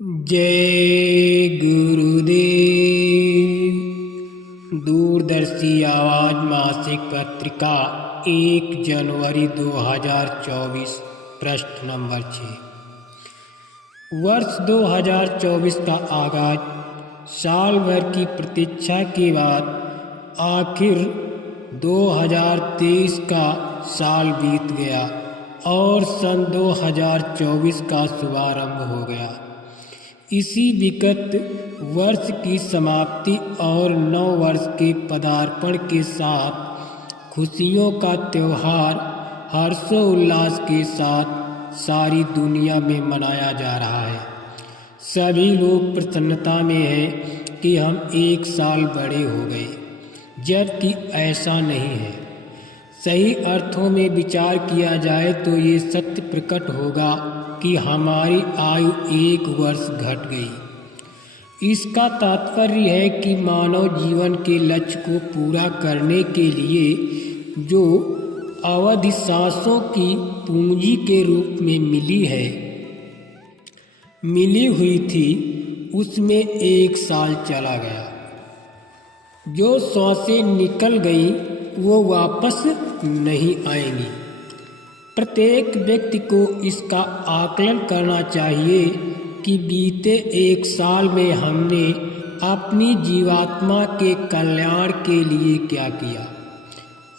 जय गुरुदेव। दूरदर्शी आवाज मासिक पत्रिका 1 जनवरी 2024 पृष्ठ नंबर 6। वर्ष 2024 का आगाज साल भर की प्रतीक्षा के बाद आखिर 2023 का साल बीत गया और सन 2024 का शुभारंभ हो गया। इसी विगत वर्ष की समाप्ति और नव वर्ष के पदार्पण के साथ खुशियों का त्यौहार हर्षोल्लास के साथ सारी दुनिया में मनाया जा रहा है। सभी लोग प्रसन्नता में हैं कि हम 1 साल बड़े हो गए, जबकि ऐसा नहीं है। सही अर्थों में विचार किया जाए तो ये सत्य प्रकट होगा कि हमारी आयु 1 वर्ष घट गई। इसका तात्पर्य है कि मानव जीवन के लक्ष्य को पूरा करने के लिए जो अवधि सांसों की पूंजी के रूप में मिली हुई थी, उसमें 1 साल चला गया। जो सांसें निकल गई वो वापस नहीं आएंगी। प्रत्येक व्यक्ति को इसका आकलन करना चाहिए कि बीते 1 साल में हमने अपनी जीवात्मा के कल्याण के लिए क्या किया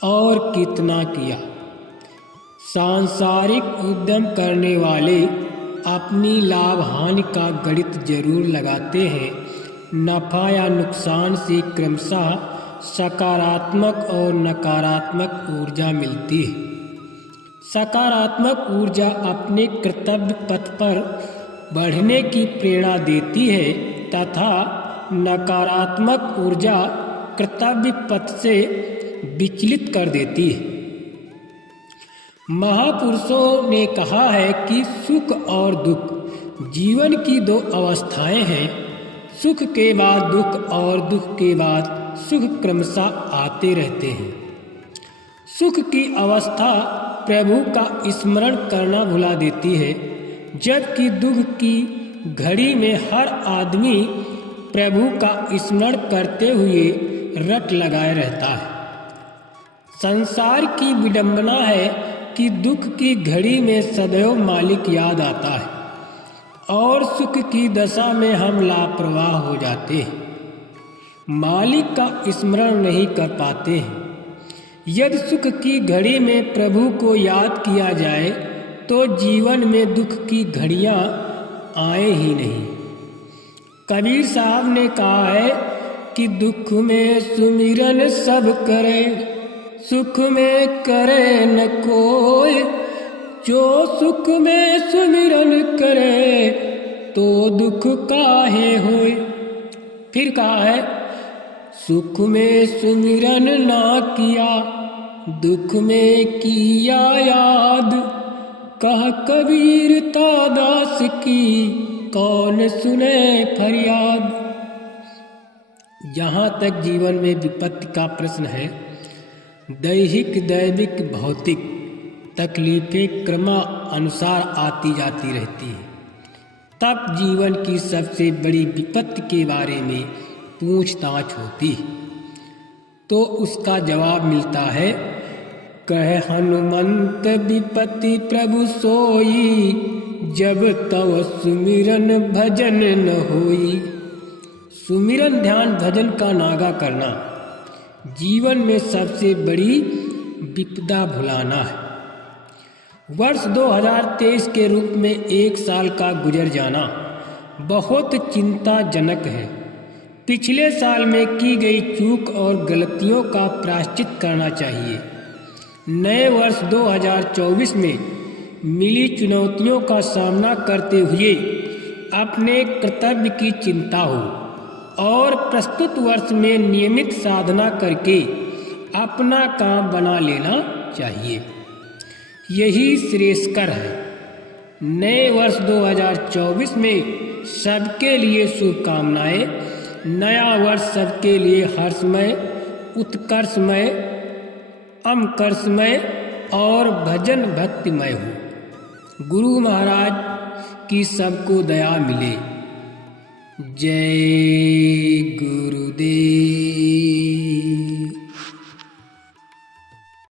और कितना किया। सांसारिक उद्यम करने वाले अपनी लाभ हानि का गणित जरूर लगाते हैं। नफा या नुकसान से क्रमशः सकारात्मक और नकारात्मक ऊर्जा मिलती है। सकारात्मक ऊर्जा अपने कर्तव्य पथ पर बढ़ने की प्रेरणा देती है तथा नकारात्मक ऊर्जा कर्तव्य पथ से विचलित कर देती है। महापुरुषों ने कहा है कि सुख और दुख जीवन की 2 अवस्थाएं हैं। सुख के बाद दुख और दुख के बाद सुख क्रमशः आते रहते हैं। सुख की अवस्था प्रभु का स्मरण करना भुला देती है, जबकि दुख की घड़ी में हर आदमी प्रभु का स्मरण करते हुए रट लगाए रहता है। संसार की विडंबना है कि दुख की घड़ी में सदैव मालिक याद आता है और सुख की दशा में हम लापरवाह हो जाते हैं, मालिक का स्मरण नहीं कर पाते हैं। यदि सुख की घड़ी में प्रभु को याद किया जाए तो जीवन में दुख की घड़ियां आए ही नहीं। कबीर साहब ने कहा है कि दुख में सुमिरन सब करे, सुख में करे न कोई। जो सुख में सुमिरन करे तो दुख काहे होए। फिर कहा है, सुख में सुमिरन ना किया, दुख में किया याद। कह कबीर दास की कौन सुने फरियाद। जहाँ तक जीवन में विपत्ति का प्रश्न है, दैहिक दैविक भौतिक तकलीफें क्रमानुसार आती जाती रहती हैं। तब जीवन की सबसे बड़ी विपत्ति के बारे में पूछताछ होती है तो उसका जवाब मिलता है, कह हनुमंत विपत्ति प्रभु सोई, जब तव सुमिरन भजन न होई। सुमिरन ध्यान भजन का नागा करना जीवन में सबसे बड़ी विपदा भुलाना है। वर्ष 2023 के रूप में 1 साल का गुजर जाना बहुत चिंताजनक है। पिछले साल में की गई चूक और गलतियों का प्रायश्चित करना चाहिए। नए वर्ष 2024 में मिली चुनौतियों का सामना करते हुए अपने कर्तव्य की चिंता हो और प्रस्तुत वर्ष में नियमित साधना करके अपना काम बना लेना चाहिए। यही श्रेयस्कर है। नए वर्ष 2024 में सबके लिए शुभकामनाएं। नया वर्ष सबके लिए हर्षमय, उत्कर्षमय, अमकर्षमय और भजन भक्तिमय हो। गुरु महाराज की सबको दया मिले। जय गुरुदेव।